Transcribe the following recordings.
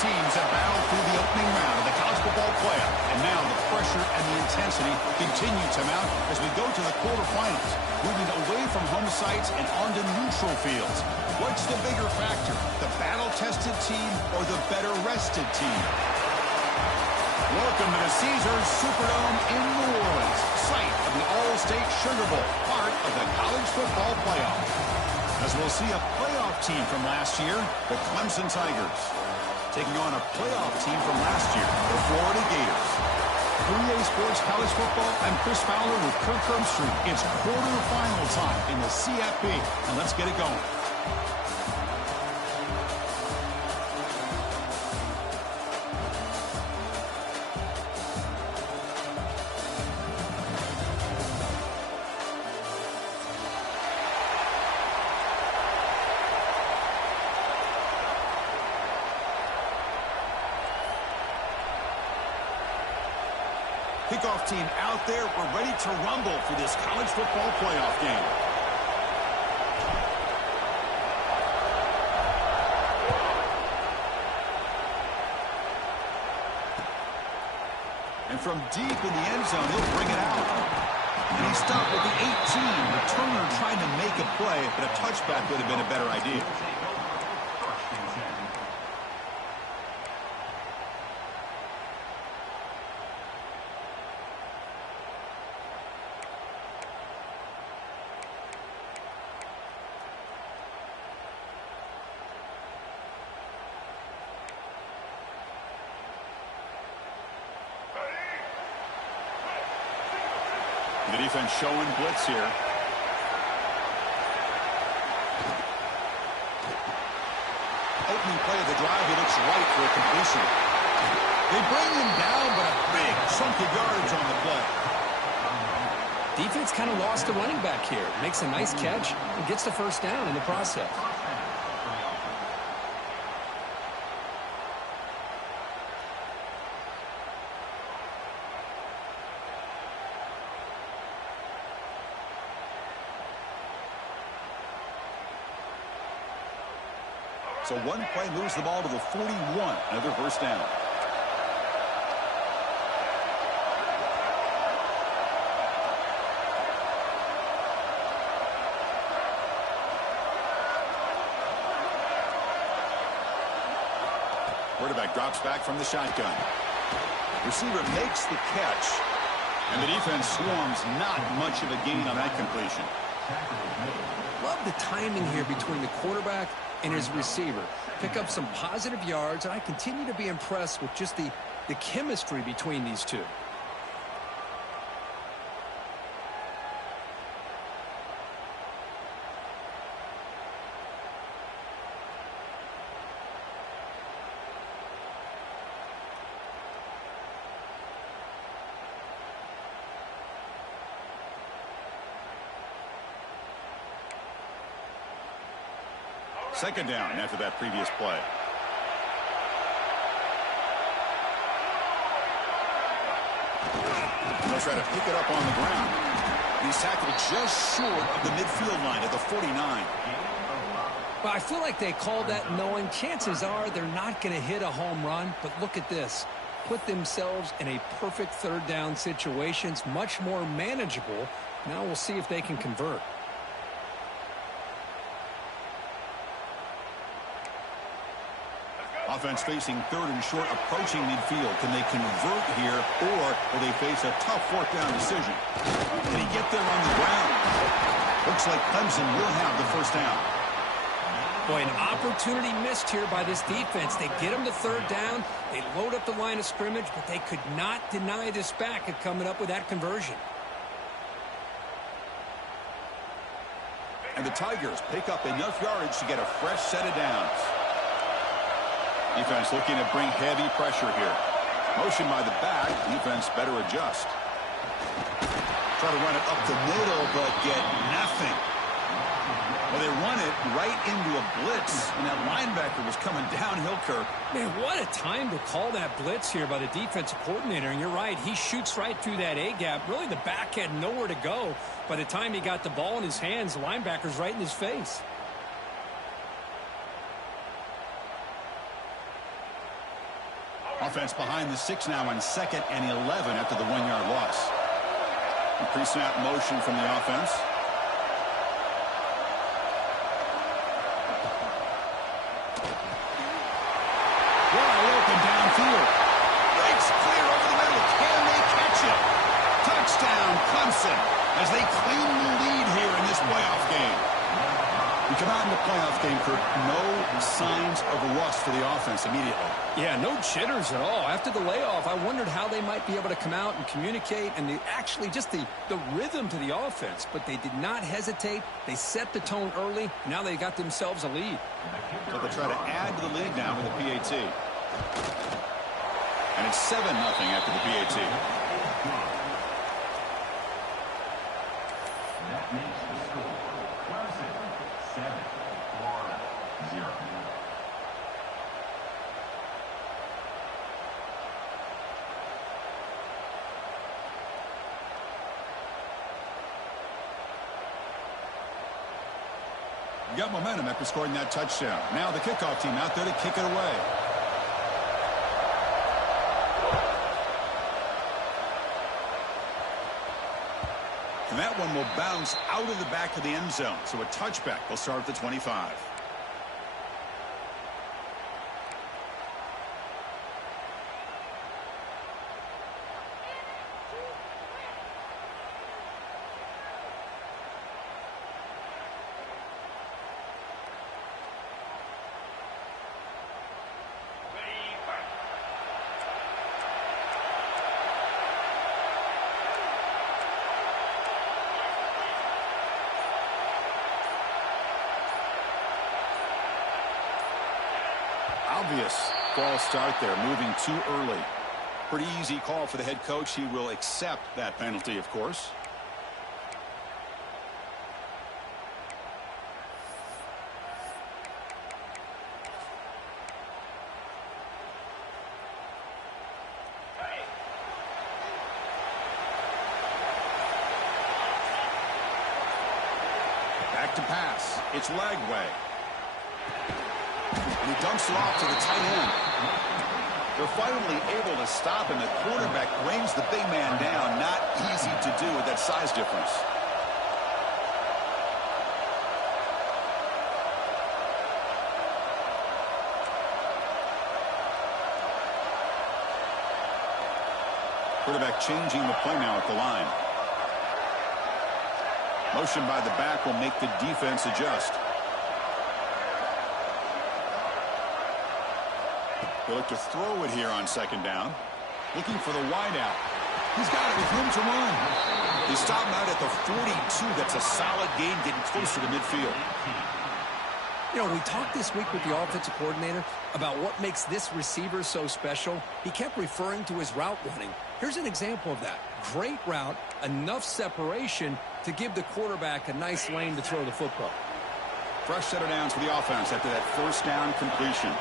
teams have battled through the opening round of the college football playoff, and now the pressure and the intensity continue to mount as we go to the quarterfinals, moving away from home sites and onto neutral fields. What's the bigger factor, the battle-tested team or the better-rested team? Welcome to the Caesars Superdome in New Orleans, site of the All-State Sugar Bowl, part of the college football playoff. As we'll see a playoff team from last year, the Clemson Tigers, taking on a playoff team from last year, the Florida Gators. 3A Sports College Football, I'm Chris Fowler with Kirk Herbstreit. It's quarterfinal time in the CFP, and let's get it going. Kickoff team out there. We're ready to rumble for this college football playoff game. And from deep in the end zone, he'll bring it out. And he stopped with the 18. Returner trying to make a play, but a touchback would have been a better idea. The defense showing blitz here. Opening play of the drive, he looks right for a completion. They bring him down, but a big chunk of yardage on the play. Defense kind of lost a running back here. Makes a nice catch and gets the first down in the process. So one play moves the ball to the 41. Another first down. Quarterback drops back from the shotgun. Receiver makes the catch. And the defense swarms. Not much of a gain on that completion. Love the timing here between the quarterback and his receiver. Pick up some positive yards, and I continue to be impressed with just the chemistry between these two. Second down after that previous play. They'll try to pick it up on the ground. He's tackled just short of the midfield line at the 49. Well, I feel like they called that knowing chances are they're not going to hit a home run, but look at this. Put themselves in a perfect third down situation. It's much more manageable. Now we'll see if they can convert. Offense facing third and short, approaching midfield. Can they convert here, or will they face a tough fourth down decision? Can he get there on the ground? Looks like Clemson will have the first down. Boy, an opportunity missed here by this defense. They get him to third down. They load up the line of scrimmage, but they could not deny this back at coming up with that conversion. And the Tigers pick up enough yardage to get a fresh set of downs. Defense looking to bring heavy pressure here. Motion by the back. Defense better adjust. Try to run it up the middle, but get nothing. Well, they run it right into a blitz, and that linebacker was coming downhill, Kirk. Man, what a time to call that blitz here by the defensive coordinator. And you're right, he shoots right through that A-gap. Really, the back had nowhere to go. By the time he got the ball in his hands, the linebacker's right in his face. offense behind the 6 now on 2nd and 11 after the 1-yard loss. Pre-snap motion from the offense. Wide open downfield. Breaks clear over the middle. Can they catch it? Touchdown, Clemson, as they claim the lead here in this playoff game. We come out in the playoff game, Kirk, no signs of rust for the offense immediately. Yeah, no jitters at all. After the layoff, I wondered how they might be able to come out and communicate and actually just the rhythm to the offense. But they did not hesitate. They set the tone early. Now they got themselves a lead. So they try to add to the lead now with the PAT. And it's 7-0 after the PAT. That makes the score Clemson 7-0. Got momentum after scoring that touchdown. Now the kickoff team out there to kick it away. And that one will bounce out of the back of the end zone. So a touchback will start at the 25. Obvious false start there, moving too early. Pretty easy call for the head coach. He will accept that penalty, of course. Back to pass. It's Lagway. And he dumps it off to the tight end. They're finally able to stop him. The quarterback brings the big man down. Not easy to do with that size difference. Quarterback changing the play now at the line. Motion by the back will make the defense adjust. They look to throw it here on 2nd down. Looking for the wideout. He's got it with room to run. They stop him out at the 42. That's a solid gain, getting closer to midfield. You know, we talked this week with the offensive coordinator about what makes this receiver so special. He kept referring to his route running. Here's an example of that. Great route, enough separation to give the quarterback a nice lane to throw the football. Fresh set of downs for the offense after that 1st down completion.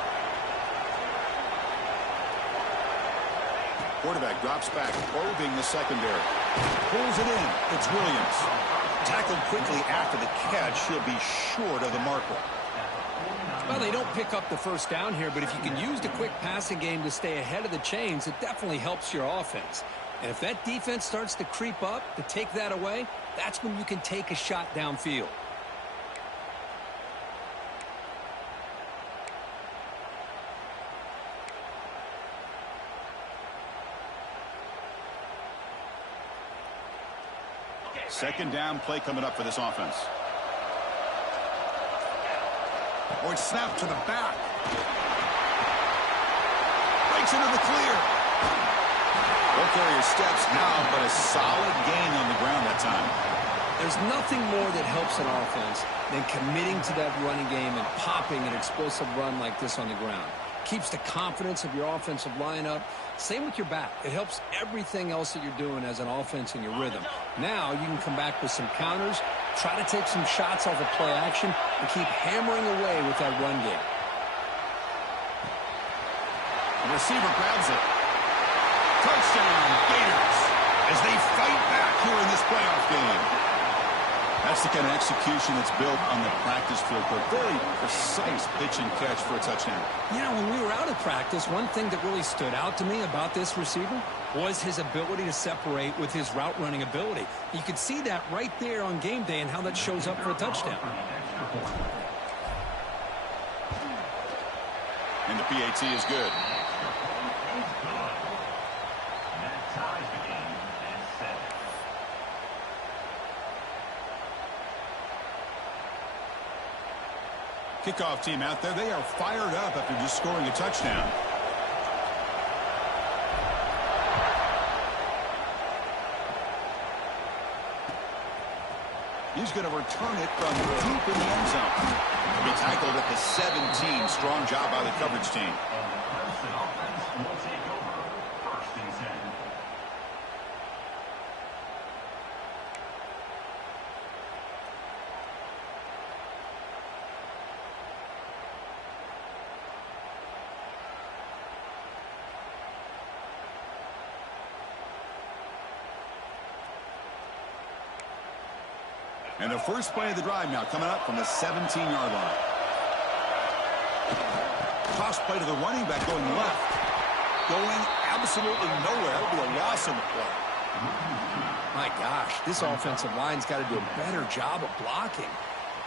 Quarterback drops back, probing the secondary. Pulls it in. It's Williams. Tackled quickly after the catch. He'll be short of the marker. Well, they don't pick up the 1st down here, but if you can use the quick passing game to stay ahead of the chains, it definitely helps your offense. And if that defense starts to creep up to take that away, that's when you can take a shot downfield. Second down play coming up for this offense. Or it's snapped to the back. Breaks into the clear. Ball carrier steps now, but a solid gain on the ground that time. There's nothing more that helps an offense than committing to that running game and popping an explosive run like this on the ground. Keeps the confidence of your offensive lineup. Same with your back. It helps everything else that you're doing as an offense in your rhythm. Now you can come back with some counters, try to take some shots off of play action, and keep hammering away with that run game. The receiver grabs it. Touchdown, Gators, as they fight back here in this playoff game. That's the kind of execution that's built on the practice field. A very precise pitch and catch for a touchdown. You know, when we were out of practice, one thing that really stood out to me about this receiver was his ability to separate with his route running ability. You could see that right there on game day and how that shows up for a touchdown. And the PAT is good. Kickoff team out there, they are fired up after just scoring a touchdown. He's going to return it from deep in the end zone. He'll be tackled at the 17. Strong job by the coverage team. Clemson offense will take over 1st and 10. And the first play of the drive now coming up from the 17-yard line. Toss play to the running back going left. Going absolutely nowhere. It'll be a loss on the play. My gosh, this offensive line's got to do a better job of blocking.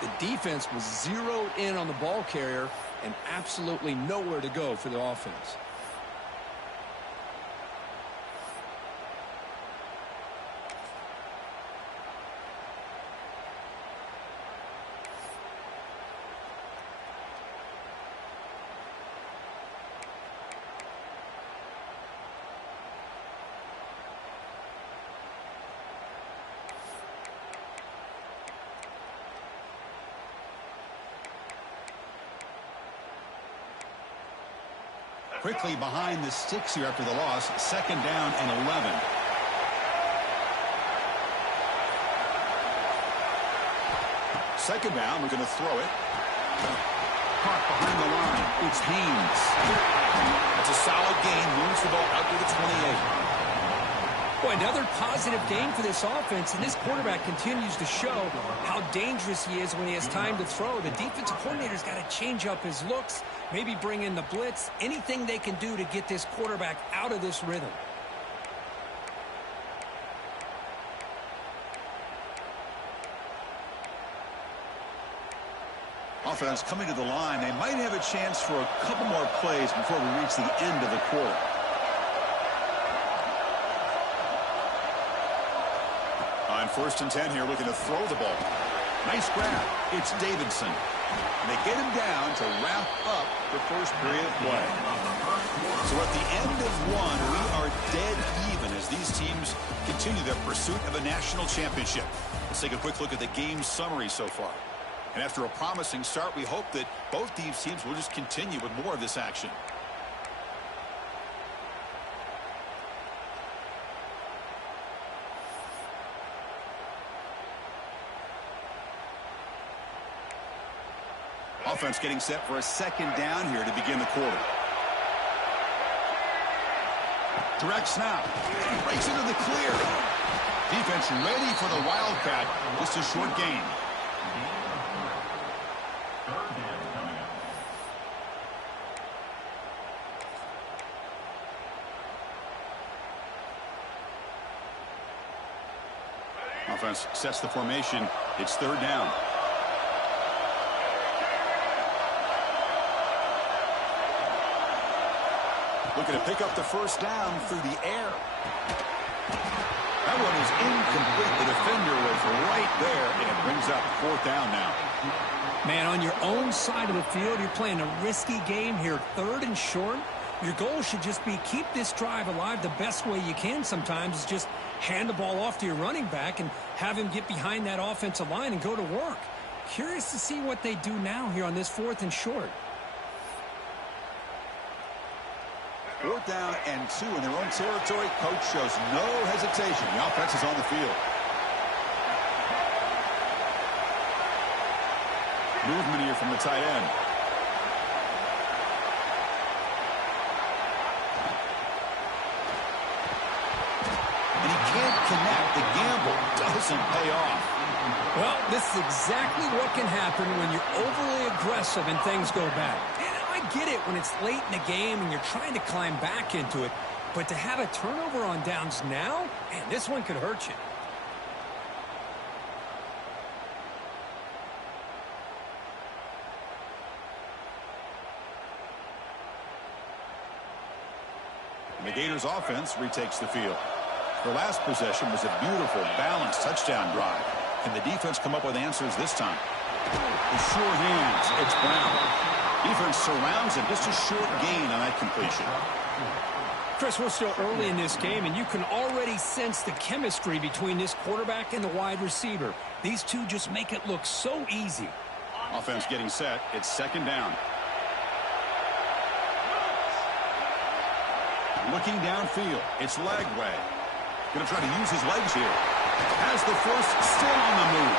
The defense was zeroed in on the ball carrier and absolutely nowhere to go for the offense. Quickly behind the sticks here after the loss. 2nd down and 11. Second down, we're going to throw it. Caught behind the line. It's Haynes. That's a solid gain. Moves the ball out to the 28. Boy, another positive game for this offense, and this quarterback continues to show how dangerous he is when he has time to throw. The defensive coordinator's got to change up his looks, maybe bring in the blitz, anything they can do to get this quarterback out of this rhythm. Offense coming to the line. They might have a chance for a couple more plays before we reach the end of the quarter. On 1st and 10 here, looking to throw the ball. Nice grab. It's Davidson. And they get him down to wrap up the first period of play. So at the end of one, we are dead even as these teams continue their pursuit of a national championship. Let's take a quick look at the game summary so far. And after a promising start, we hope that both these teams will just continue with more of this action. Offense getting set for a 2nd down here to begin the quarter. Direct snap. Breaks into the clear. Defense ready for the Wildcat. Just a short gain. Offense sets the formation. It's 3rd down. Looking to pick up the first down through the air. That one is incomplete. The defender was right there, and it brings up 4th down now. Man, on your own side of the field, you're playing a risky game here, 3rd and short. Your goal should just be keep this drive alive the best way you can sometimes is just hand the ball off to your running back and have him get behind that offensive line and go to work. Curious to see what they do now here on this 4th and short. 4th down and 2 in their own territory. Coach shows no hesitation. The offense is on the field. Movement here from the tight end. And he can't connect. The gamble doesn't pay off. Well, this is exactly what can happen when you're overly aggressive and things go bad. And I get it when it's late in the game and you're trying to climb back into it. But to have a turnover on downs now, man, this one could hurt you. The Gators offense retakes the field. Their last possession was a beautiful, balanced touchdown drive. Can the defense come up with answers this time? With sure hands, it's Brown. Defense surrounds him. Just a short gain on that completion. Chris, we're still early in this game, and you can already sense the chemistry between this quarterback and the wide receiver. These two just make it look so easy. Offense getting set. It's second down. Looking downfield. It's Lagway. Going to try to use his legs here. Has the force, still on the move.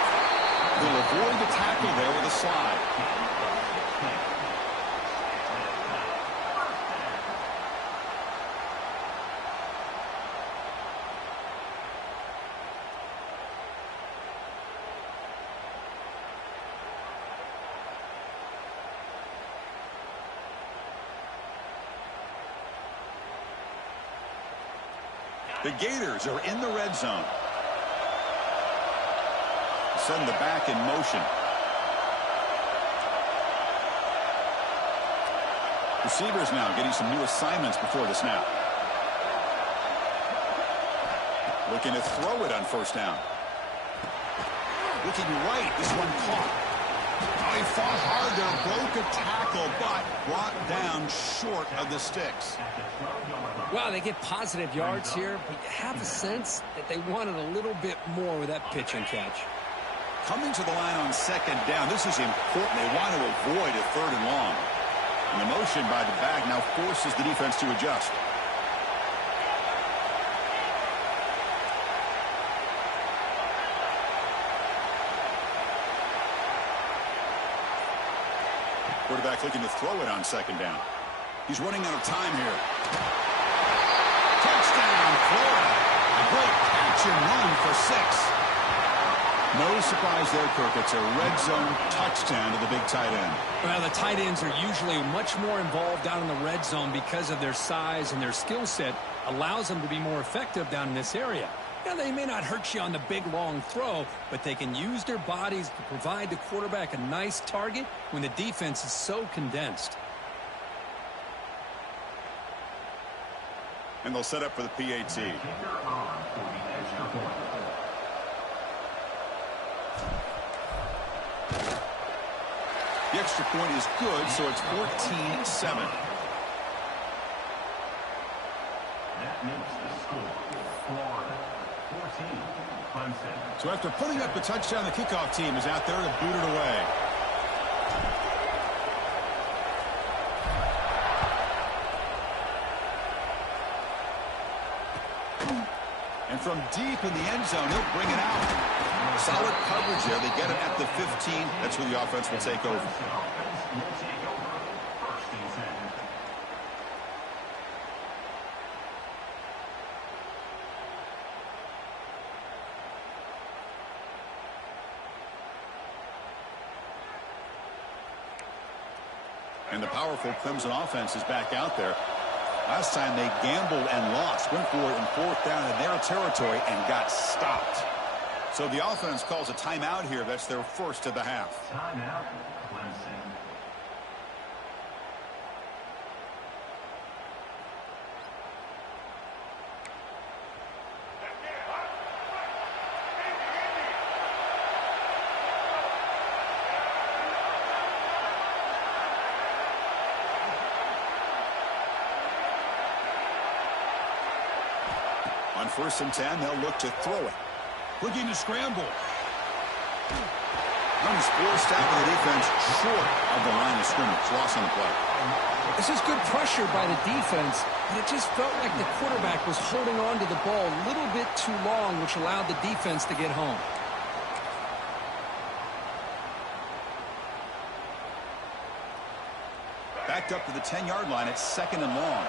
They'll avoid the tackle there with a slide. The Gators are in the red zone. Send the back in motion. Receivers now getting some new assignments before the snap. Looking to throw it on first down. Looking right. This one caught. Oh, he fought hard there. Broke a tackle, but brought down short of the sticks. Wow, they get positive yards here, but you have a sense that they wanted a little bit more with that pitch and catch. Coming to the line on second down, this is important. They want to avoid a third and long. And the motion by the back now forces the defense to adjust. Quarterback looking to throw it on second down. He's running out of time here. Touchdown, Florida. A great catch and run for 6. No surprise there, Kirk. It's a red zone touchdown to the big tight end. Well, the tight ends are usually much more involved down in the red zone because of their size, and their skill set allows them to be more effective down in this area. Now, they may not hurt you on the big, long throw, but they can use their bodies to provide the quarterback a nice target when the defense is so condensed. And they'll set up for the PAT. The extra point is good, so it's 14-7. That makes the score Florida 14, Clemson. So after putting up the touchdown, the kickoff team is out there to boot it away. And from deep in the end zone, he'll bring it out. Solid coverage there. They get it at the 15. That's where the offense will take over. And the powerful Clemson offense is back out there. Last time they gambled and lost. Went for it in fourth down in their territory and got stopped. So the offense calls a timeout here. That's their first of the half. Timeout, Clemson. On 1st and 10, they'll look to throw it. Looking to scramble. Comes forced out of the defense short of the line of scrimmage. Loss on the play. This is good pressure by the defense, but it just felt like the quarterback was holding on to the ball a little bit too long, which allowed the defense to get home. Backed up to the 10-yard line. It's second and long.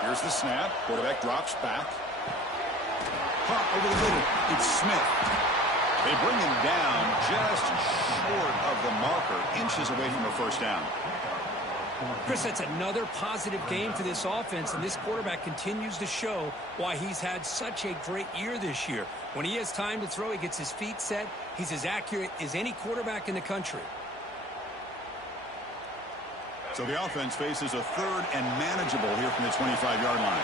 Here's Here's the snap. Quarterback drops back. Caught over the middle. It's Smith. They bring him down just short of the marker, inches away from a first down. Chris, that's another positive game for this offense, and this quarterback continues to show why he's had such a great year this year. When he has time to throw, he gets his feet set. He's as accurate as any quarterback in the country. So the offense faces a third and manageable here from the 25-yard line.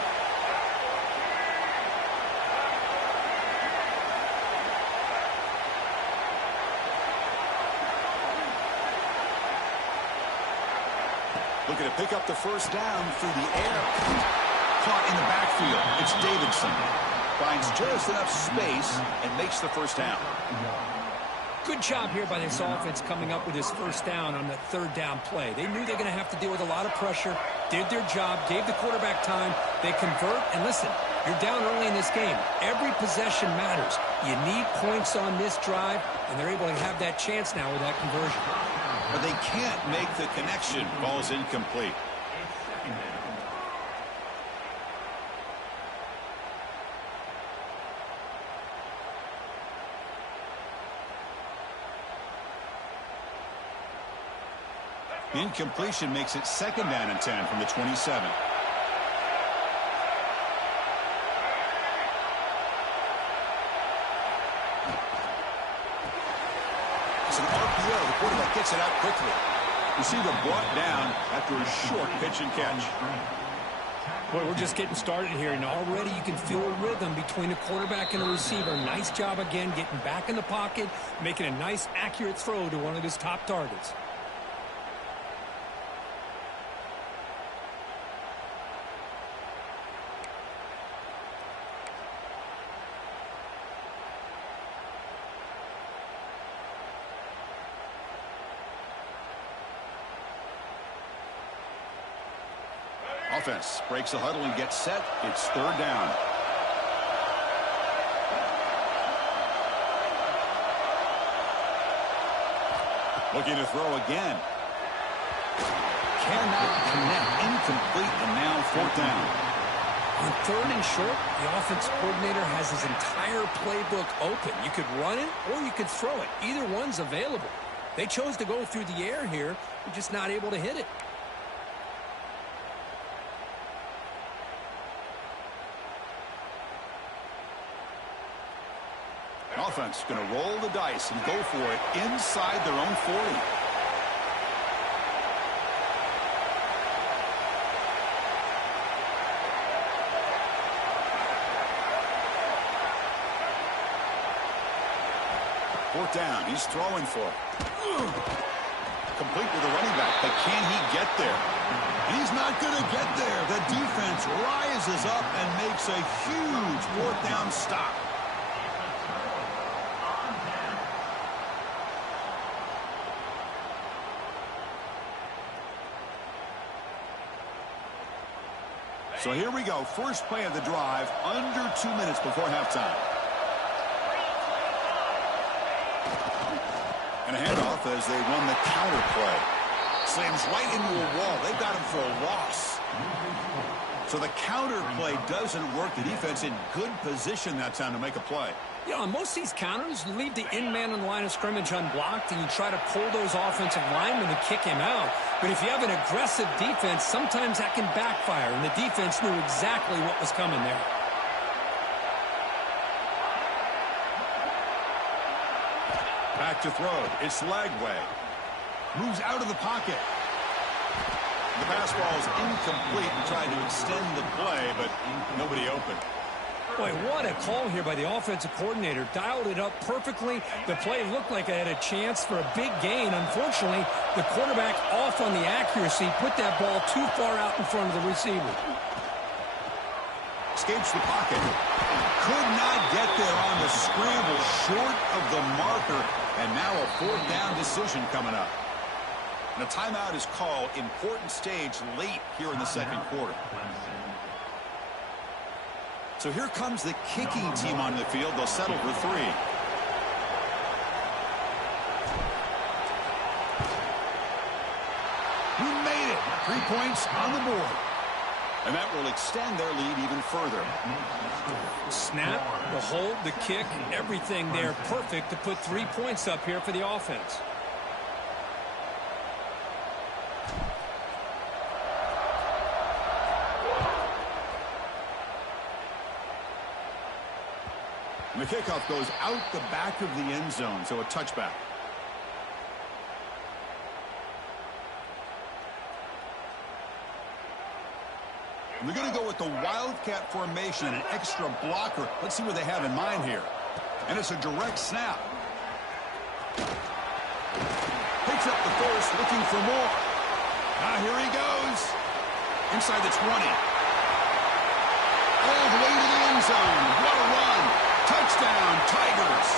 Looking to pick up the first down through the air. Caught in the backfield. It's Davidson. Finds just enough space and makes the first down. Good job here by this offense coming up with his first down on that third down play. They knew they were going to have to deal with a lot of pressure, did their job, gave the quarterback time. They convert, and listen, you're down early in this game. Every possession matters. You need points on this drive, and they're able to have that chance now with that conversion. But they can't make the connection. Ball's incomplete. Incompletion makes it 2nd down and 10 from the 27. It's an RPO. The quarterback gets it out quickly. Receiver brought down after a short pitch and catch. Boy, we're just getting started here, and already you can feel a rhythm between the quarterback and the receiver. Nice job again getting back in the pocket, making a nice, accurate throw to one of his top targets. Offense breaks the huddle and gets set. It's 3rd down. Looking to throw again. Cannot connect. Incomplete, and now 4th down. On 3rd and short, the offense coordinator has his entire playbook open. You could run it or you could throw it. Either one's available. They chose to go through the air here. They're just not able to hit it. Offense going to roll the dice and go for it inside their own 40. Fourth down. He's throwing for it. Complete with the running back, but can he get there? He's not going to get there. The defense rises up and makes a huge 4th down stop. So here we go. First play of the drive, under 2 minutes before halftime. And a handoff as they run the counter play. Slams right into a wall. They've got him for a loss. So the counter play doesn't work. The defense in good position that time to make a play. Yeah, on most of these counters, you leave the in-man on the line of scrimmage unblocked, and you try to pull those offensive linemen to kick him out. But if you have an aggressive defense, sometimes that can backfire, and the defense knew exactly what was coming there. Back to throw. It's Lagway. Moves out of the pocket. The pass ball is incomplete and tried to extend the play, but nobody open. Boy, what a call here by the offensive coordinator. Dialed it up perfectly. The play looked like it had a chance for a big gain. Unfortunately, the quarterback off on the accuracy, put that ball too far out in front of the receiver. Escapes the pocket. Could not get there on the scramble, short of the marker, and now a 4th down decision coming up. And a timeout is called. Important stage late here in the 2nd quarter. So here comes the kicking team on the field. They'll settle for 3. We made it. 3 points on the board. And that will extend their lead even further. Snap, the hold, the kick, everything there perfect to put 3 points up here for the offense. And the kickoff goes out the back of the end zone, so a touchback. And they're going to go with the Wildcat formation and an extra blocker. Let's see what they have in mind here. And it's a direct snap. Picks up the first, looking for more. Here he goes. Inside the 20. All the way to the end zone. What a run. Touchdown, Tigers.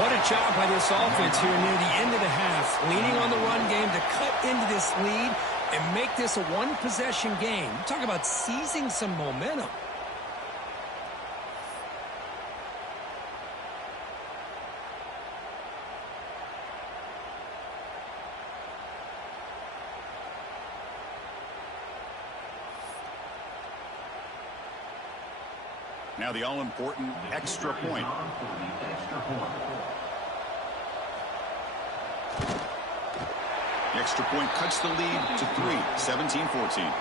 What a job by this offense here near the end of the half. Leaning on the run game to cut into this lead and make this a one-possession game. You talk about seizing some momentum. Now the all-important extra point. The extra point cuts the lead to 3, 17-14.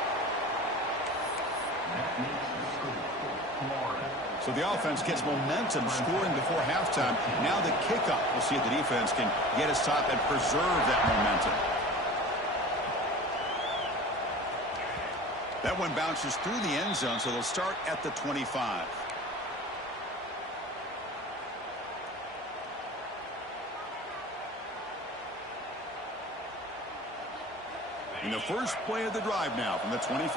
So the offense gets momentum scoring before halftime. Now the kickoff. We'll see if the defense can get us top and preserve that momentum. That one bounces through the end zone, so they'll start at the 25. In the first play of the drive now from the 25.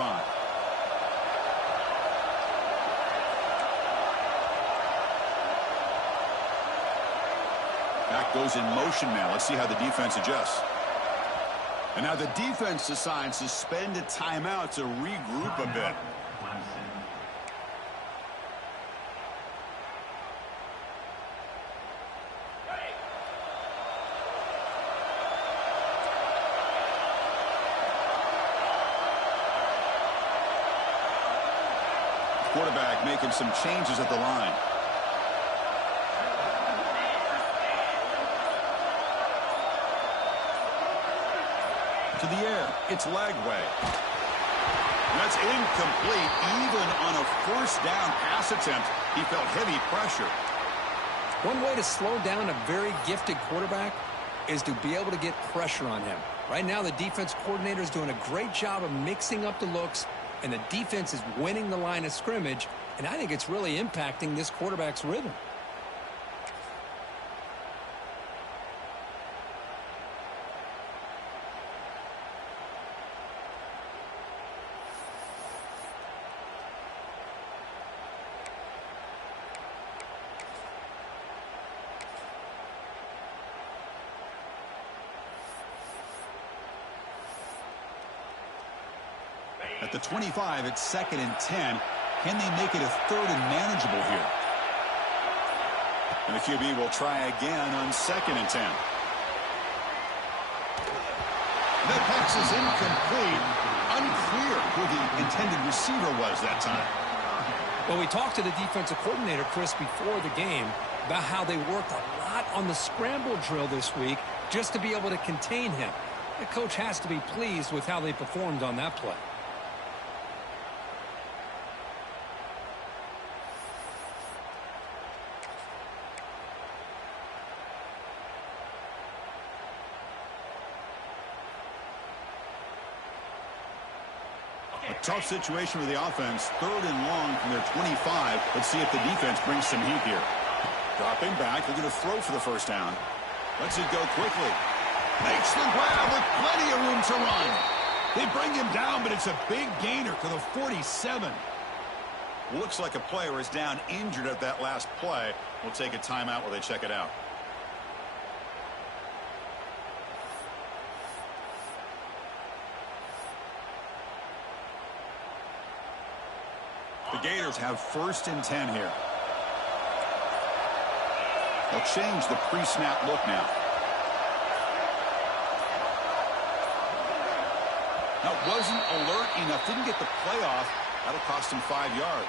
Back goes in motion now. Let's see how the defense adjusts. And now the defense decides to spend a timeout to regroup a bit. Quarterback making some changes at the line. To the air, it's Lagway. That's incomplete. Even on a first down pass attempt, he felt heavy pressure. One way to slow down a very gifted quarterback is to be able to get pressure on him. Right now, the defense coordinator is doing a great job of mixing up the looks, and the defense is winning the line of scrimmage, and I think it's really impacting this quarterback's rhythm. At the 25, it's 2nd and 10. Can they make it a 3rd and manageable here? And the QB will try again on 2nd and 10. That pass is incomplete. Unclear who the intended receiver was that time. Well, we talked to the defensive coordinator, Chris, before the game about how they worked a lot on the scramble drill this week just to be able to contain him. The coach has to be pleased with how they performed on that play. A tough situation for the offense. 3rd and long from their 25. Let's see if the defense brings some heat here. Dropping back. They're going to throw for the first down. Lets it go quickly. Makes the grab with plenty of room to run. They bring him down, but it's a big gainer to the 47. Looks like a player is down injured at that last play. We'll take a timeout while they check it out. The Gators have 1st and 10 here. They'll change the pre-snap look now. Now, wasn't alert enough, didn't get the play off. That'll cost him 5 yards.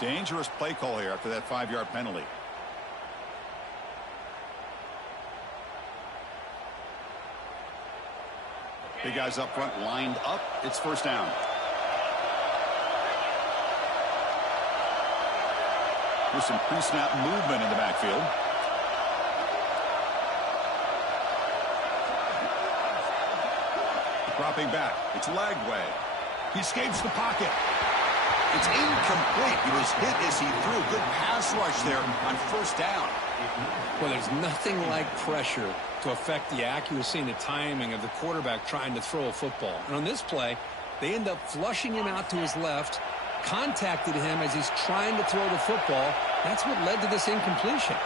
Dangerous play call here after that 5-yard penalty. Big guys up front lined up. It's first down. With some pre-snap movement in the backfield. Dropping back. It's Lagway. He escapes the pocket. It's incomplete. He was hit as he threw. Good pass rush there on first down. Well, there's nothing like pressure to affect the accuracy and the timing of the quarterback trying to throw a football. And on this play, they end up flushing him out to his left, contacted him as he's trying to throw the football. That's what led to this incompletion.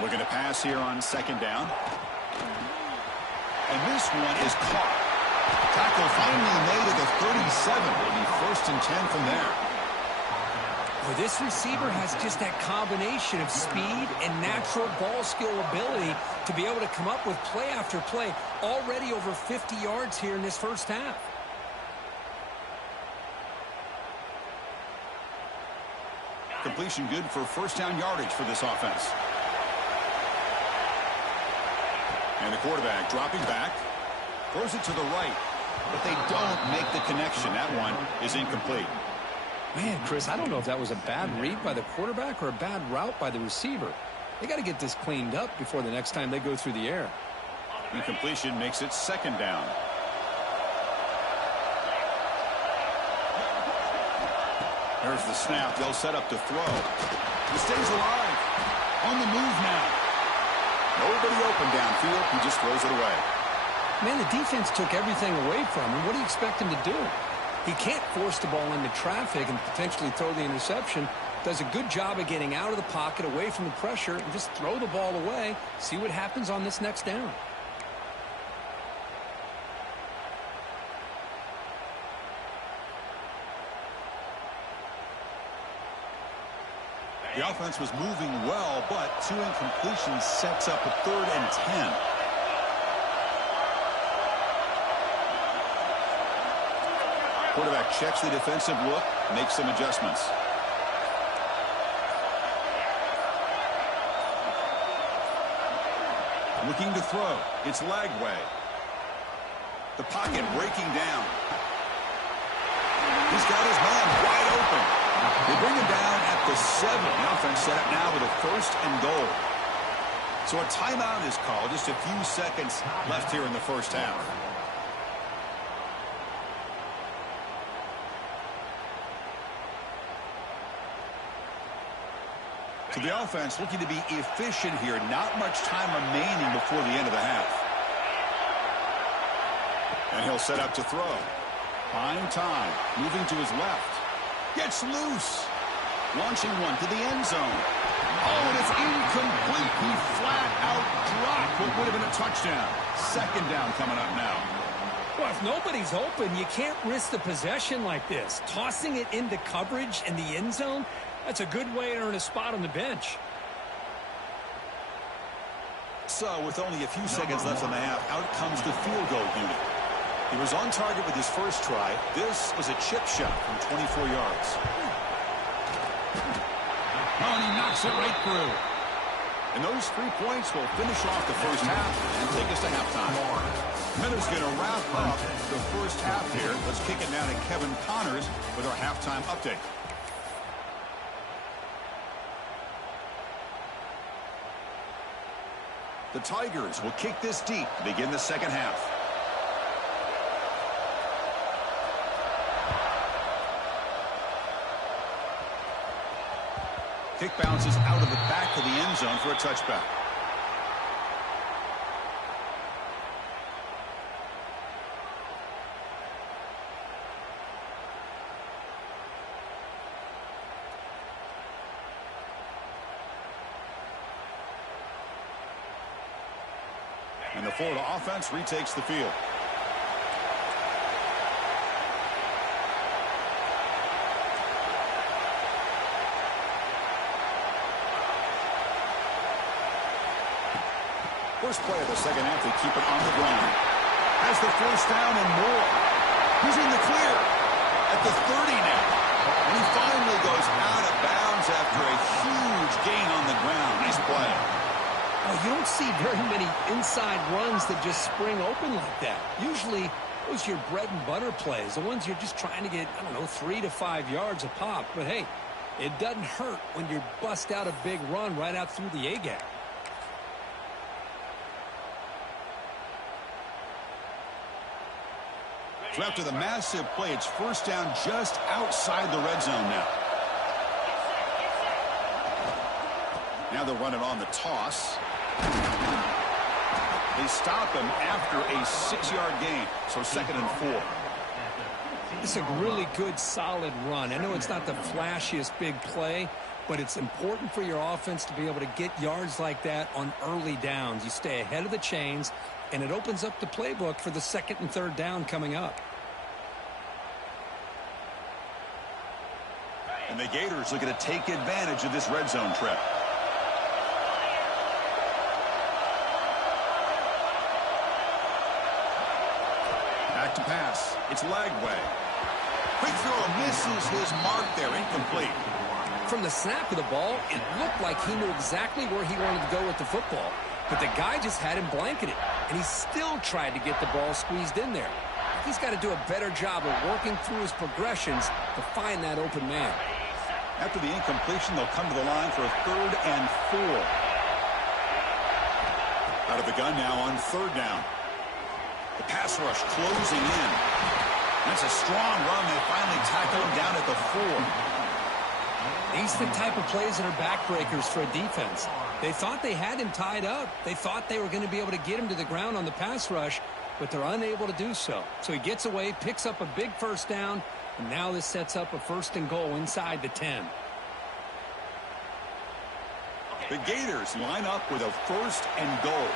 Looking to pass here on second down. And this one is caught. Tackle finally made at the 37. It'll be 1st and 10 from there. Well, this receiver has just that combination of speed and natural ball skill ability to be able to come up with play after play. Already over 50 yards here in this first half. Completion good for first down yardage for this offense. And the quarterback dropping back. Throws it to the right. But they don't make the connection. That one is incomplete. Man, Chris, I don't know if that was a bad read by the quarterback or a bad route by the receiver. They got to get this cleaned up before the next time they go through the air. Incompletion makes it second down. There's the snap. They'll set up to throw. He stays alive. On the move now. Nobody open downfield. He just throws it away. Man, the defense took everything away from him. What do you expect him to do? He can't force the ball into traffic and potentially throw the interception. Does a good job of getting out of the pocket, away from the pressure, and just throw the ball away. See what happens on this next down. The offense was moving well, but 2 incompletions sets up a 3rd and 10. Quarterback checks the defensive look, makes some adjustments. Looking to throw. It's Lagway. The pocket breaking down. He's got his man wide open. They bring him down at the 7. The offense set up now with a 1st and goal. So a timeout is called. Just a few seconds left here in the first half. So the offense looking to be efficient here. Not much time remaining before the end of the half. And he'll set up to throw. Fine time. Moving to his left. Gets loose. Launching one to the end zone. Oh, and it's incomplete. He flat out dropped what would have been a touchdown. Second down coming up now. Well, if nobody's open, you can't risk the possession like this. Tossing it into coverage in the end zone, that's a good way to earn a spot on the bench. So, with only a few seconds left in the half, out comes the field goal unit. He was on target with his first try. This was a chip shot from 24 yards. Oh, and he knocks it right through. And those 3 points will finish off the first half and take us to halftime. Miller's going to wrap up the first half here. Let's kick it now to Kevin Connors with our halftime update. The Tigers will kick this deep to begin the second half. Kick bounces out of the back of the end zone for a touchback. And the Florida offense retakes the field. First play of the second half, they keep it on the ground. Has the first down and more. He's in the clear at the 30 now. And he finally goes out of bounds after a huge gain on the ground. Nice play. Well, you don't see very many inside runs that just spring open like that. Usually, those are your bread and butter plays, the ones you're just trying to get, 3 to 5 yards a pop. But, hey, it doesn't hurt when you bust out a big run right out through the A-gap. So after the massive play, it's first down just outside the red zone now. Now they'll run it on the toss. They stop him after a 6-yard gain, so 2nd and 4. It's a really good, solid run. I know it's not the flashiest big play, but it's important for your offense to be able to get yards like that on early downs. You stay ahead of the chains, and it opens up the playbook for the 2nd and 3rd down coming up. And the Gators looking to take advantage of this red zone trip. Back to pass. It's Lagway. Quick throw misses his mark there. Incomplete. From the snap of the ball, it looked like he knew exactly where he wanted to go with the football. But the guy just had him blanketed, and he still tried to get the ball squeezed in there. He's got to do a better job of working through his progressions to find that open man. After the incompletion, they'll come to the line for a 3rd and 4. Out of the gun now on 3rd down. The pass rush closing in. That's a strong run. They finally tackle him down at the 4. These are the type of plays that are backbreakers for a defense. They thought they had him tied up. They thought they were going to be able to get him to the ground on the pass rush, but they're unable to do so. So he gets away, picks up a big first down, and now this sets up a 1st and goal inside the 10. The Gators line up with a 1st and goal.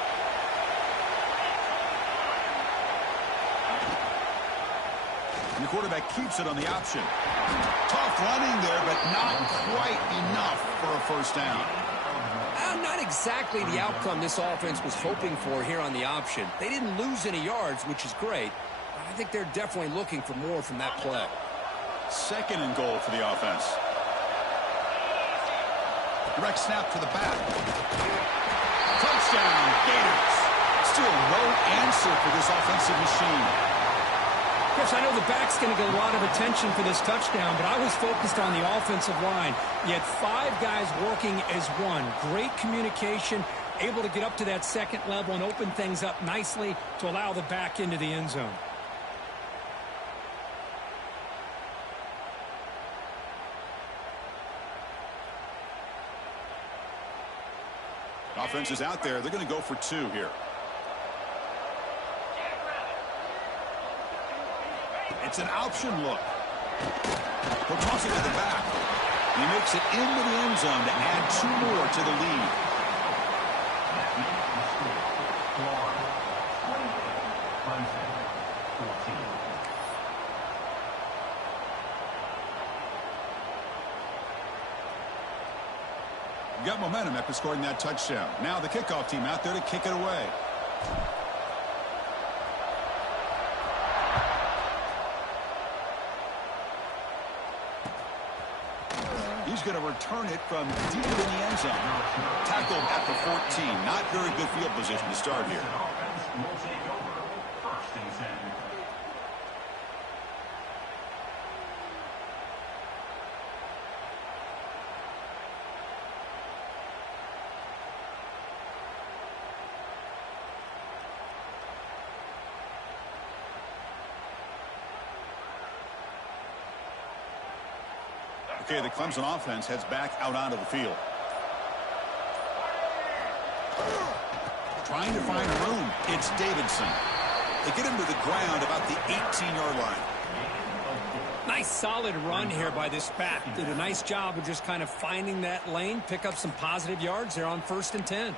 And the quarterback keeps it on the option. Tough running there, but not quite enough for a 1st down. Not exactly the outcome this offense was hoping for here on the option. They didn't lose any yards, which is great. But I think they're definitely looking for more from that play. 2nd and goal for the offense. Direct snap to the back. Touchdown, Gators. Still no answer for this offensive machine. Yes, I know the back's going to get a lot of attention for this touchdown, but I was focused on the offensive line. You had 5 guys working as one. Great communication, able to get up to that 2nd level and open things up nicely to allow the back into the end zone. Offense is out there. They're going to go for 2 here. It's an option look. He'll toss it to the back. He makes it into the end zone to add 2 more to the lead. Got momentum after scoring that touchdown. Now the kickoff team out there to kick it away. He's going to return it from deep in the end zone. Tackled at the 14. Not very good field position to start here. Okay, the Clemson offense heads back out onto the field. Trying to find room. It's Davidson. They get him to the ground about the 18-yard line. Nice solid run here by this back. Did a nice job of just kind of finding that lane, pick up some positive yards there on 1st and 10.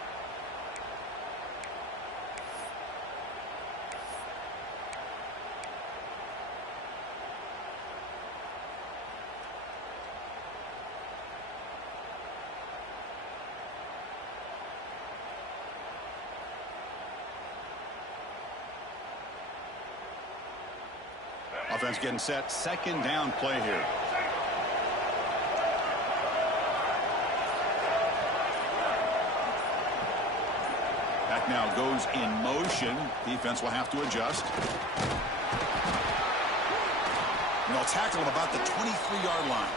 Offense getting set. Second down play here. That now goes in motion. Defense will have to adjust. And they'll tackle him about the 23-yard line.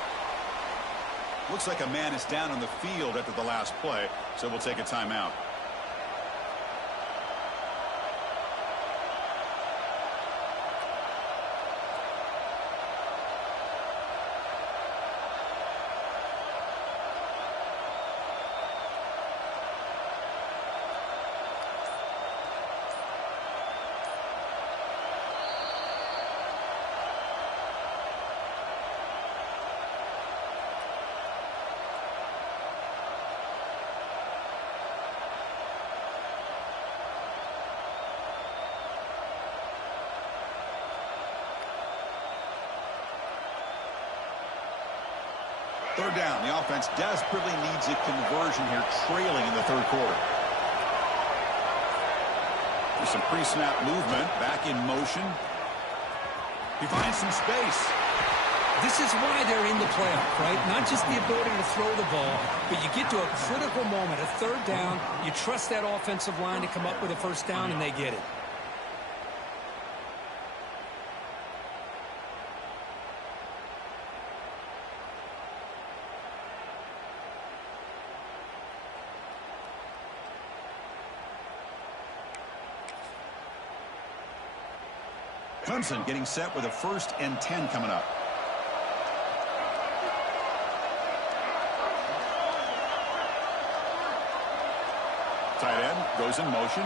Looks like a man is down on the field after the last play, so we'll take a timeout. Third down. The offense desperately needs a conversion here, trailing in the third quarter. There's some pre-snap movement. Back in motion. He finds some space. This is why they're in the playoff, right? Not just the ability to throw the ball, but you get to a critical moment, a third down. You trust that offensive line to come up with a first down, and they get it. Clemson getting set with a 1st and 10 coming up. Tight end goes in motion.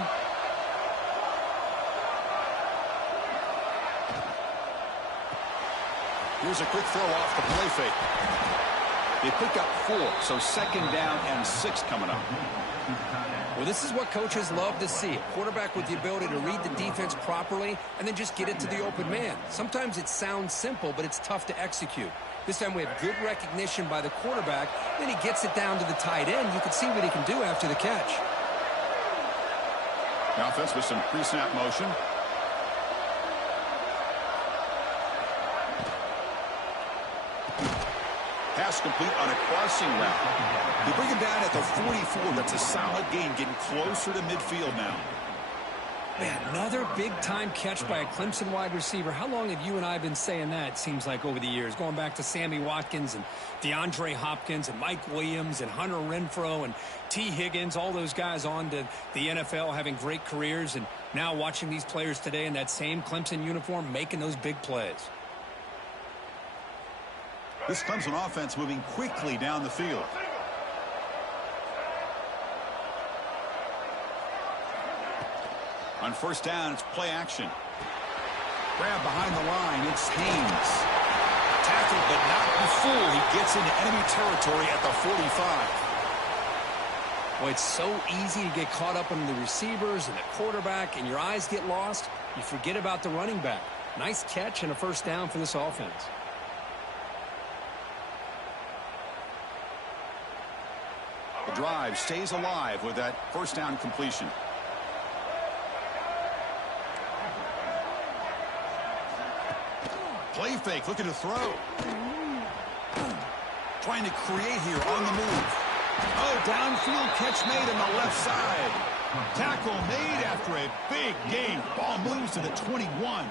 Here's a quick throw off the play fake. They pick up 4, so 2nd down and 6 coming up. Well, this is what coaches love to see. A quarterback with the ability to read the defense properly and then just get it to the open man. Sometimes it sounds simple, but it's tough to execute. This time we have good recognition by the quarterback. Then he gets it down to the tight end. You can see what he can do after the catch. The offense with some pre-snap motion. Pass complete on a crossing route. They bring him down at the 44. That's a solid gain, getting closer to midfield now. Man, another big-time catch by a Clemson wide receiver. How long have you and I been saying that, it seems like, over the years? Going back to Sammy Watkins and DeAndre Hopkins and Mike Williams and Hunter Renfrow and T. Higgins, all those guys on to the NFL having great careers, and now watching these players today in that same Clemson uniform making those big plays. This Clemson offense moving quickly down the field. On 1st down, it's play action. Grab behind the line, it's Haynes. Tackled, but not before he gets into enemy territory at the 45. Well, it's so easy to get caught up in the receivers and the quarterback, and your eyes get lost. You forget about the running back. Nice catch and a 1st down for this offense. The drive stays alive with that 1st down completion. Play fake, looking to throw. Trying to create here on the move. Oh, downfield catch made on the left side. Tackle made after a big gain. Ball moves to the 21.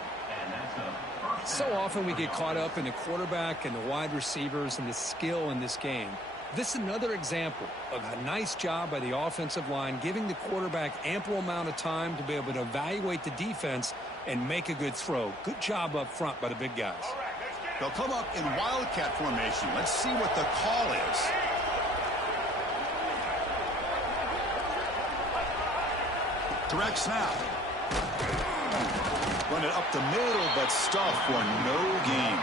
So often we get caught up in the quarterback and the wide receivers and the skill in this game. This is another example of a nice job by the offensive line, giving the quarterback ample amount of time to be able to evaluate the defense and make a good throw. Good job up front by the big guys. They'll come up in wildcat formation. Let's see what the call is. Direct snap. Run it up the middle, but stuffed for no gain.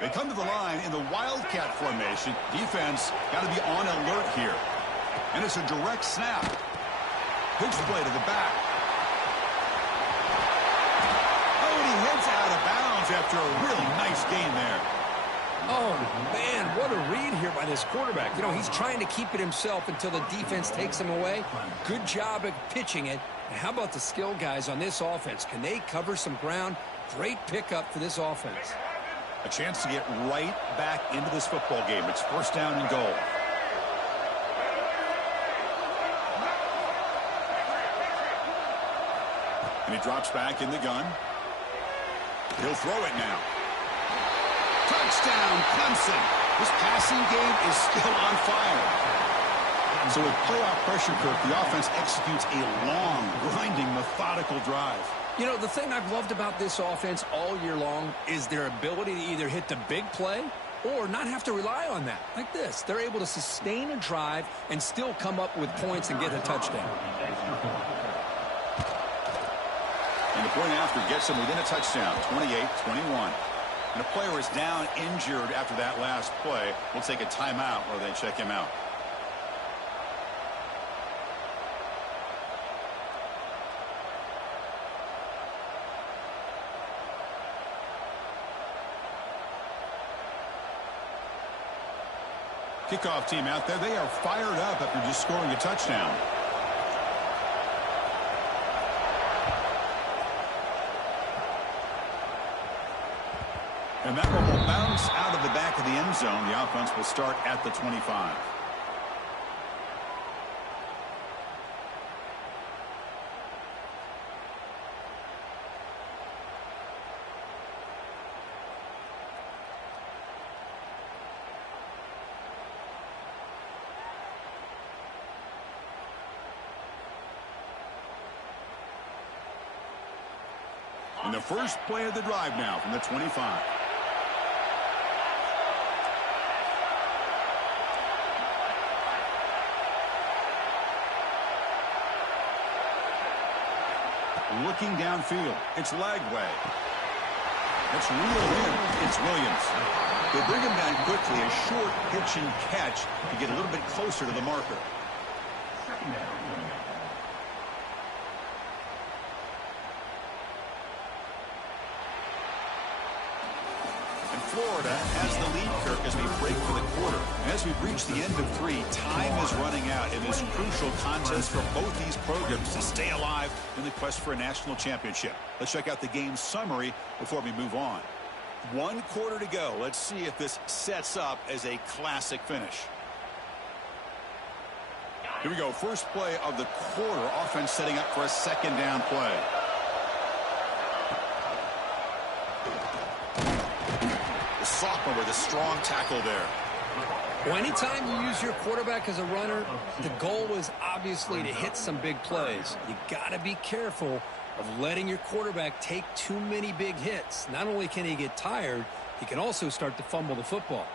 They come to the line in the wildcat formation. Defense got to be on alert here. And it's a direct snap. Pitch play to the back. Oh, and he heads out of bounds after a really nice gain there. Oh, man, what a read here by this quarterback. You know, he's trying to keep it himself until the defense takes him away. Good job at pitching it. And how about the skill guys on this offense? Can they cover some ground? Great pickup for this offense. A chance to get right back into this football game. It's first down and goal. And he drops back in the gun. He'll throw it now. Touchdown, Clemson. This passing game is still on fire. So with playoff pressure, Kirk, the offense executes a long, grinding, methodical drive. You know, the thing I've loved about this offense all year long is their ability to either hit the big play or not have to rely on that. Like this, they're able to sustain a drive and still come up with points and get a touchdown. And the point after gets him within a touchdown, 28-21. And a player is down injured after that last play. We'll take a timeout or they check him out. Kickoff team out there. They are fired up after just scoring a touchdown. And that one will bounce out of the back of the end zone. The offense will start at the 25. And the first play of the drive now from the 25. Looking downfield. It's Lagway. It's reeled in. It's Williams. They bring him down quickly. A short pitch and catch to get a little bit closer to the marker. Florida has the lead, Kirk, as we break for the quarter. And as we reach the end of 3, time is running out in this crucial contest for both these programs to stay alive in the quest for a national championship. Let's check out the game summary before we move on. 1 quarter to go. Let's see if this sets up as a classic finish. Here we go. First play of the quarter. Offense setting up for a second down play. The sophomore with a strong tackle there. Well, anytime you use your quarterback as a runner, the goal is obviously to hit some big plays. You got to be careful of letting your quarterback take too many big hits. Not only can he get tired, he can also start to fumble the football.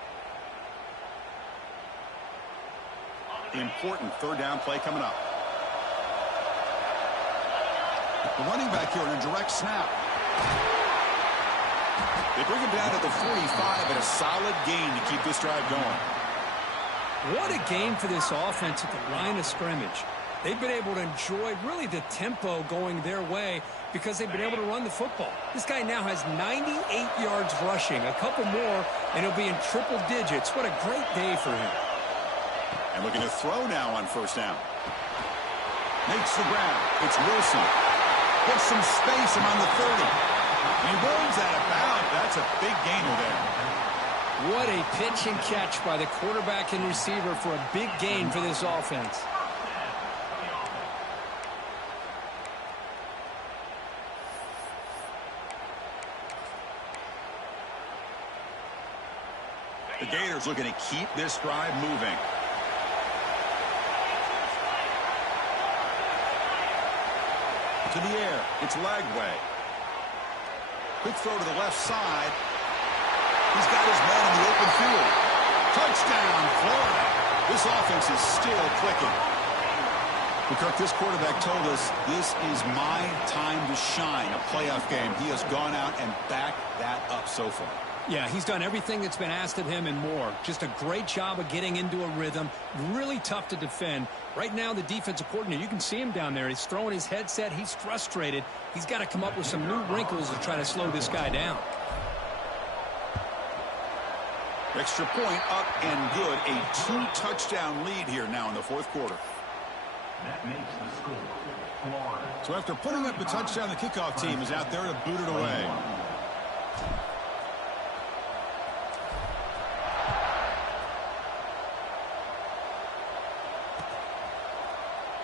Important third down play coming up. The running back here in a direct snap. They bring him down to the 45 and a solid gain to keep this drive going. What a game for this offense at the line of scrimmage. They've been able to enjoy really the tempo going their way because they've been able to run the football. This guy now has 98 yards rushing, a couple more, and he'll be in triple digits. What a great day for him. And looking to throw now on first down. Makes the grab. It's Wilson. Gets some space around the 30. And he rolls out of bounds. That's a big gainer there. What a pitch and catch by the quarterback and receiver for a big gain for this offense. The Gators looking to keep this drive moving. To the air. It's Lagway. Quick throw to the left side. He's got his man in the open field. Touchdown, Florida. This offense is still clicking. Well, Kirk, this quarterback told us this is my time to shine, a playoff game. He has gone out and backed that up so far. Yeah, he's done everything that's been asked of him and more. Just a great job of getting into a rhythm. Really tough to defend. Right now, the defensive coordinator, you can see him down there. He's throwing his headset. He's frustrated. He's got to come up with some new wrinkles to try to slow this guy down. Extra point up and good. A 2-touchdown lead here now in the fourth quarter. That makes the score Florida. So after putting up the touchdown, the kickoff team is out there to boot it away.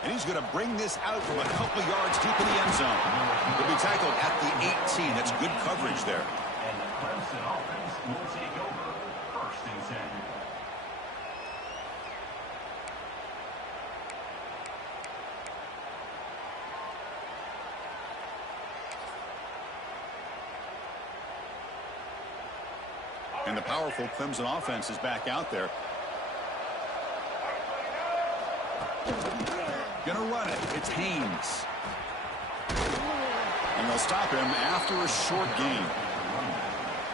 And he's going to bring this out from a couple yards deep in the end zone. He'll be tackled at the 18. That's good coverage there. And the Clemson offense will take over 1st and 10. And the powerful Clemson offense is back out there. Gonna run it. It's Haynes. And they'll stop him after a short gain.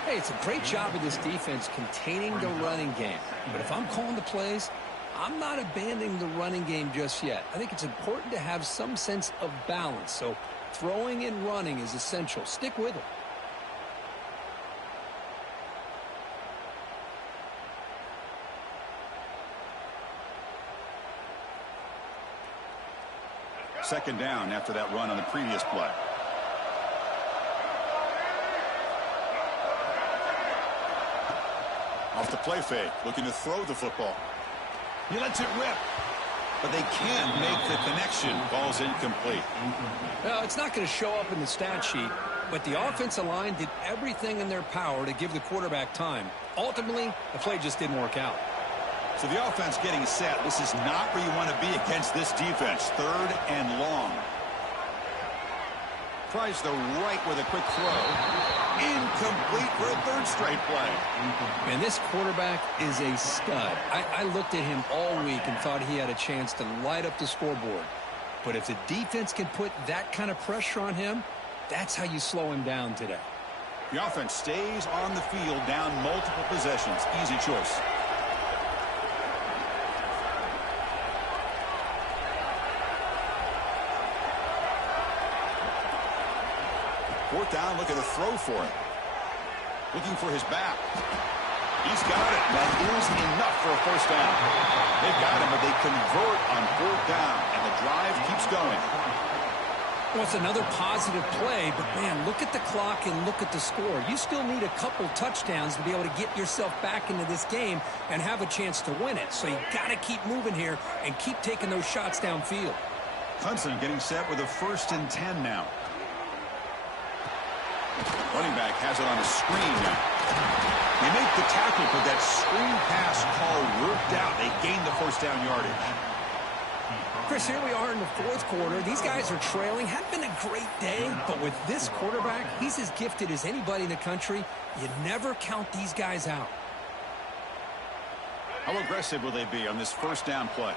Hey, it's a great job of this defense containing the running game. But if I'm calling the plays, I'm not abandoning the running game just yet. I think it's important to have some sense of balance. So throwing and running is essential. Stick with it. Second down after that run on the previous play. Off the play fake, looking to throw the football. He lets it rip, but they can't make the connection. Ball's incomplete. Well, it's not going to show up in the stat sheet, but the offensive line did everything in their power to give the quarterback time. Ultimately, the play just didn't work out. So the offense getting set. This is not where you want to be against this defense. 3rd and long. Tries the right with a quick throw. Incomplete for a 3rd straight play. And this quarterback is a stud. I looked at him all week and thought he had a chance to light up the scoreboard. But if the defense can put that kind of pressure on him, that's how you slow him down today. The offense stays on the field down multiple possessions. Easy choice. Fourth down, looking to throw for it. Looking for his back. He's got it. That is enough for a 1st down. They've got him, but they convert on 4th down, and the drive keeps going. Well, it's another positive play, but, man, look at the clock and look at the score. You still need a couple touchdowns to be able to get yourself back into this game and have a chance to win it. So you got to keep moving here and keep taking those shots downfield. Clemson getting set with a 1st and 10 now. Running back has it on a screen now. They make the tackle, but that screen pass call worked out. They gained the 1st down yardage. Chris, here we are in the 4th quarter. These guys are trailing. Hadn't been a great day, but with this quarterback, he's as gifted as anybody in the country. You never count these guys out. How aggressive will they be on this 1st down play?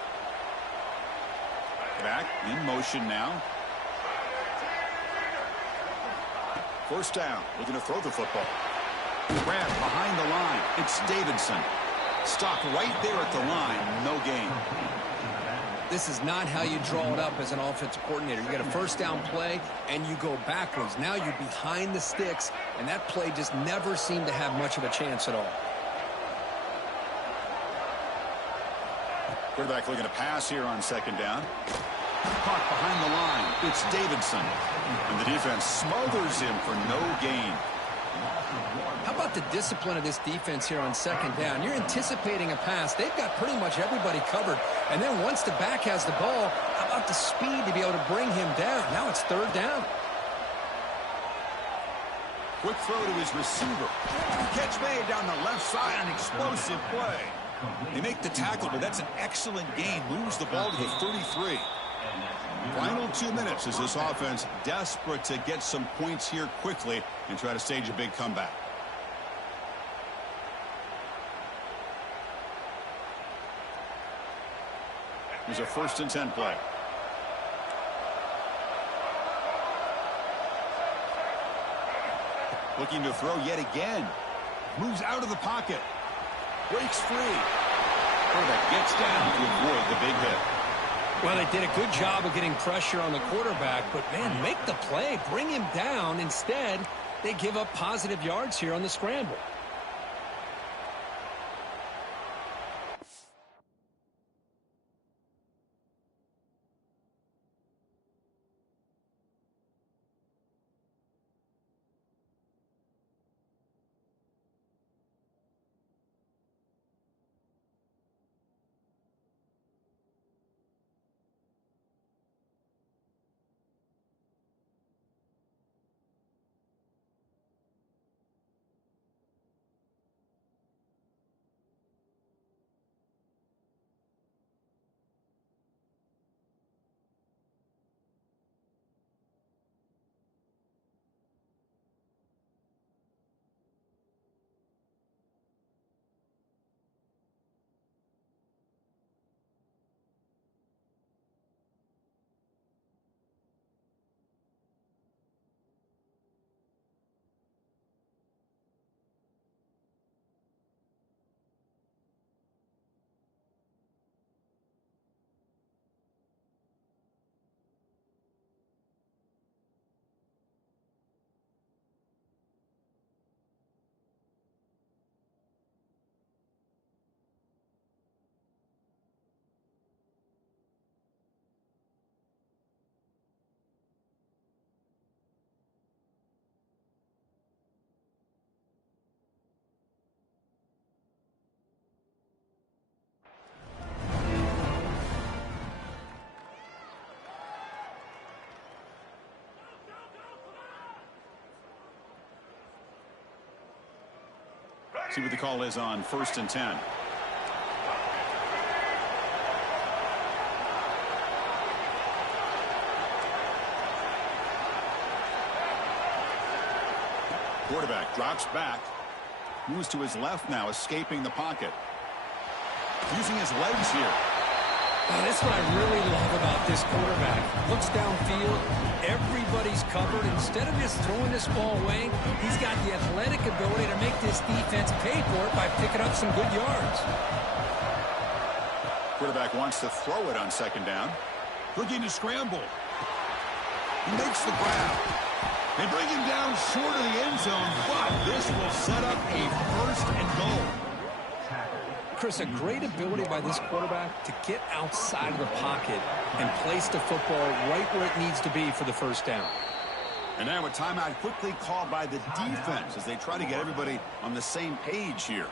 Back in motion now. 1st down, looking to throw the football. Grab behind the line. It's Davidson. Stopped right there at the line. No gain. This is not how you draw it up as an offensive coordinator. You get a 1st down play, and you go backwards. Now you're behind the sticks, and that play just never seemed to have much of a chance at all. Quarterback looking to pass here on 2nd down. Caught behind the line. It's Davidson. And the defense smothers him for no gain. How about the discipline of this defense here on 2nd down? You're anticipating a pass. They've got pretty much everybody covered. And then once the back has the ball, how about the speed to be able to bring him down? Now it's 3rd down. Quick throw to his receiver. Catch made down the left side. An explosive play. They make the tackle, but that's an excellent gain. Moves the ball to the 33. Final 2 minutes as this offense desperate to get some points here quickly and try to stage a big comeback. Here's a 1st and 10 play. Looking to throw yet again. Moves out of the pocket. Breaks free. Quarterback gets down to avoid the big hit. Well, they did a good job of getting pressure on the quarterback, but, man, make the play. Bring him down. Instead, they give up positive yards here on the scramble. See what the call is on 1st and 10. Quarterback drops back. Moves to his left now, escaping the pocket. Using his legs here. That's what I really love about this quarterback. Looks downfield. Everybody's covered. Instead of just throwing this ball away, he's got the athletic ability to make this defense pay for it by picking up some good yards. Quarterback wants to throw it on 2nd down. Looking to scramble. He makes the grab. They bring him down short of the end zone, but this will set up a 1st and goal. Chris, a great ability by this quarterback to get outside of the pocket and place the football right where it needs to be for the 1st down. And now a timeout quickly called by the defense as they try to get everybody on the same page here.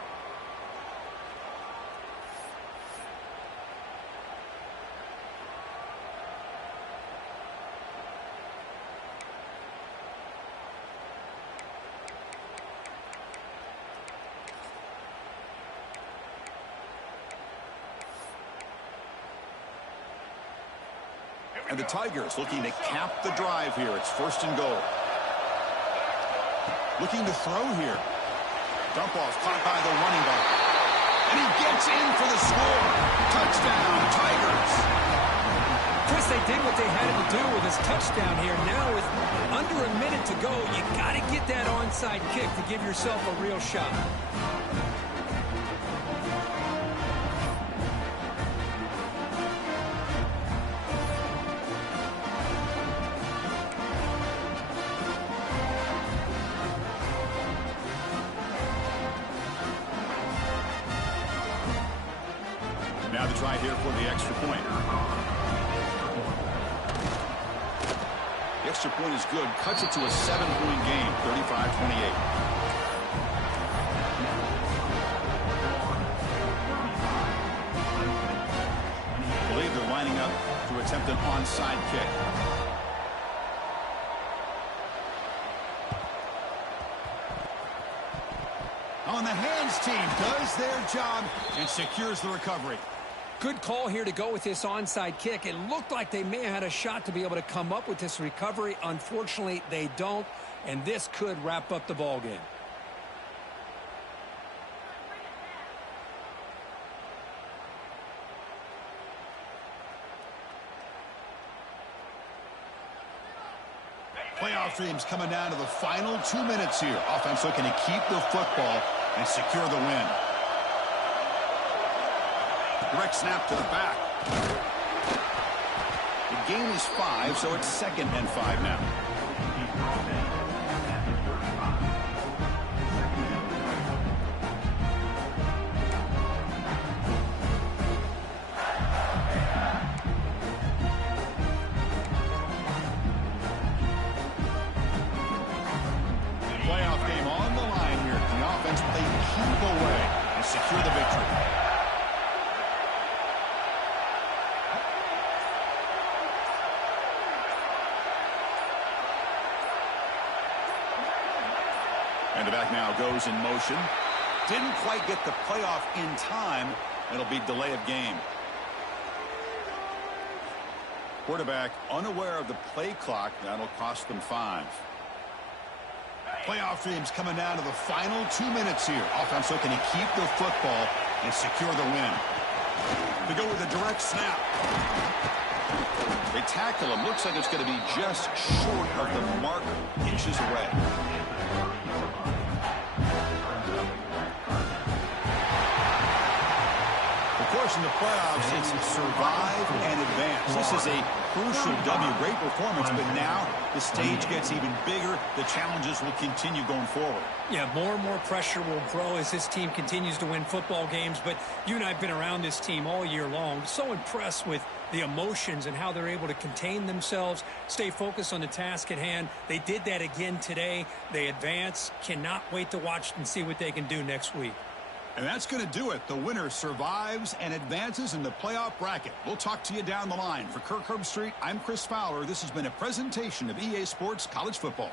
And the Tigers looking to cap the drive here. It's 1st and goal. Looking to throw here. Dump off caught by the running back. And he gets in for the score. Touchdown, Tigers. Chris, they did what they had to do with this touchdown here. Now with under a minute to go, you got to get that onside kick to give yourself a real shot. Now the try here for the extra point. The extra point is good. Cuts it to a 7-point game, 35-28. I believe they're lining up to attempt an onside kick. On the hands team does their job and secures the recovery. Good call here to go with this onside kick. It looked like they may have had a shot to be able to come up with this recovery. Unfortunately, they don't, and this could wrap up the ball game. Playoff dreams coming down to the final 2 minutes here. Offense looking to keep the football and secure the win. Direct snap to the back. The gain is 5, so it's 2nd and 5 now. Playoff game on the line here. The offense played keep away and secure the victory. And the back now goes in motion. Didn't quite get the playoff in time. It'll be delay of game. Quarterback unaware of the play clock. That'll cost them 5. Playoff dreams coming down to the final 2 minutes here. Offense looking to keep the football and secure the win. They go with a direct snap. They tackle him. Looks like it's going to be just short of the mark, inches away. Of course, in the playoffs, it's survive and advance. This is a crucial W. Great performance, but now the stage gets even bigger. The challenges will continue going forward. Yeah, more and more pressure will grow as this team continues to win football games. But you and I have been around this team all year long. So impressed with the emotions and how they're able to contain themselves, stay focused on the task at hand. They did that again today. They advance. Cannot wait to watch and see what they can do next week. And that's going to do it. The winner survives and advances in the playoff bracket. We'll talk to you down the line. For Kirk Herbstreit, I'm Chris Fowler. This has been a presentation of EA Sports College Football.